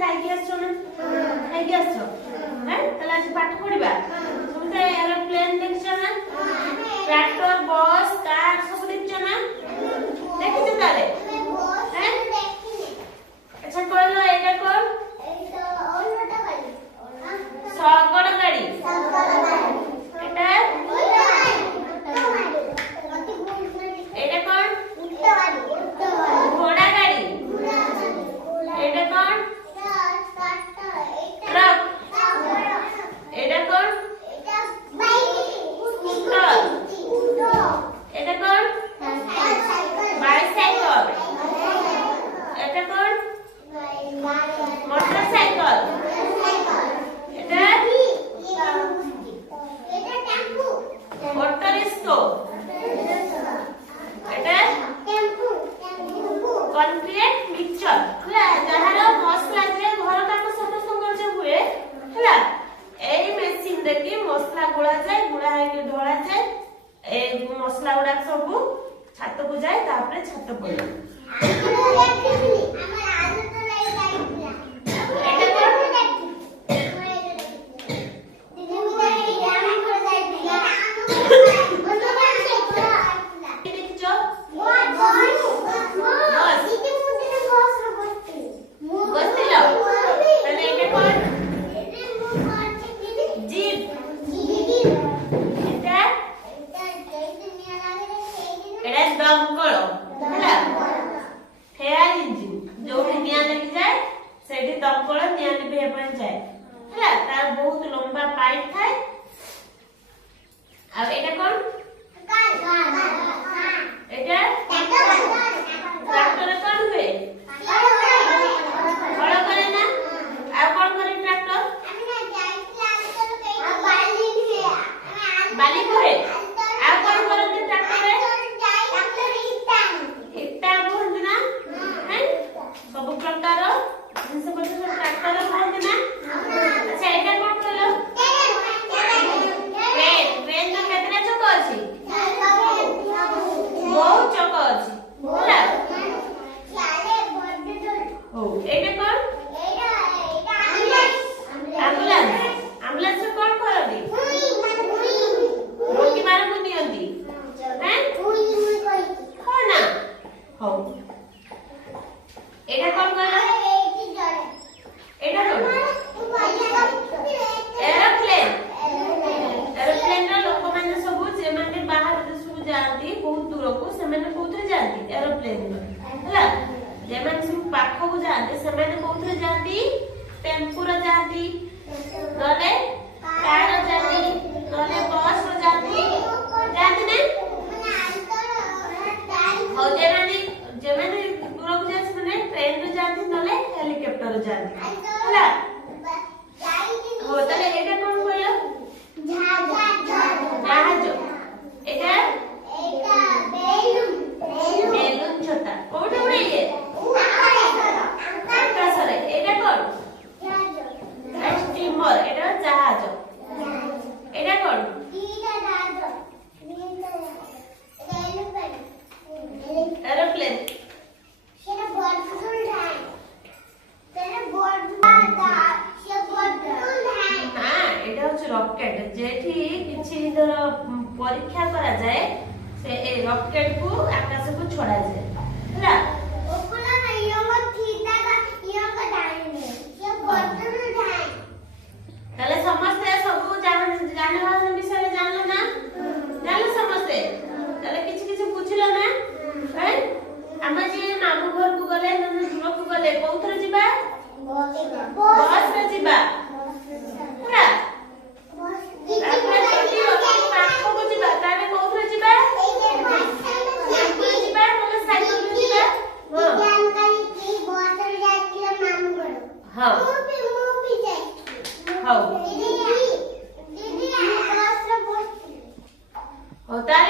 ଖାଇକି ଆସିଛ ନା ଖାଇକି ଆସିଛ ତାହେଲେ ଆଜି ପାଠ ପଢିବା ସମସ୍ତେ ଏରୋପ୍ଲେନ ଦେଖିଛ ନା ट्रैक्टर बस कार सब देखଛ ନା ଦେଖିଛ ତାହେଲେ अच्छा कहलो एटा कोन शगड़ गाड़ी एटा एटा कोन घोड़ा गाड़ी एटा कोन ट्रक एटा कोन एटा कोन बाइसाइकल एटा कोन मोटरसाइकल एटा ऑटो रिक्शा एटा कॉन्क्रीट मिक्सचर हला जहार मसला जे घर काम समस्त करजे हुए हला एई मशीन रे की मसला गुळा जाय गुळा है ढोळा जाय ए मसला गुडा सब छात को जाए तापरे छात पड़े बहुत लंबा पाइप थाए अब एटा कोन एटा ट्रैक्टर कोन हुए हळ करे ना आ कोन करे ट्रैक्टर बाली करे आ कोन करते ट्रैक्टर इटा बोलते ना हैं सब प्रकार जिनसे बोलते सब ट्रैक्टर बोलते ना अच्छा एटा कोन करलो ट्रेन तो केतना चक अछि बहुत चक अछि होला हो एटा कोन एम्बुलेंस कोन करदी रोगी मार को नियंती हैं हो ना हो एटा कोन करलो एटा कोन एरोप्लेन एरोप्लेन रो लोक माने सब जे माने बाहर देश को जाती बहुत दूर को से माने कोथरे जाती एरोप्लेन हला जे माने सब पाख को जाते से माने कोथरे जाती टेम्पो रो जाती नले कार रो जाती नले बस रो जाती ने हो जे माने दूर को जाते माने ट्रेन रो जाती नले हेलीकॉप्टर रो जाती हला हो तले एटा कोन कहलो जहाज एटा बेलून छोटा कोठे उड़े ये आकाश रे एटा कोन स्टीमर एटा जहाज एटा कोन एरोप्लेन सेटा बॉर्डफुल है तेरे रॉकेट जेठी किछि धर परीक्षा करा जाए से ए रॉकेट को आकाश को छोड़ा जाए हला ओकला ना यंग थीटा का यंग डाइन ये बॉर्डर डाइन तले समस्त सब जानवा विषय जानलो ना जानलो समस्त तले किछि पूछलो ना हैं हम जे मामू घर को गले न दूर को गले कोथरे जिबा बस रे जिबा हला होता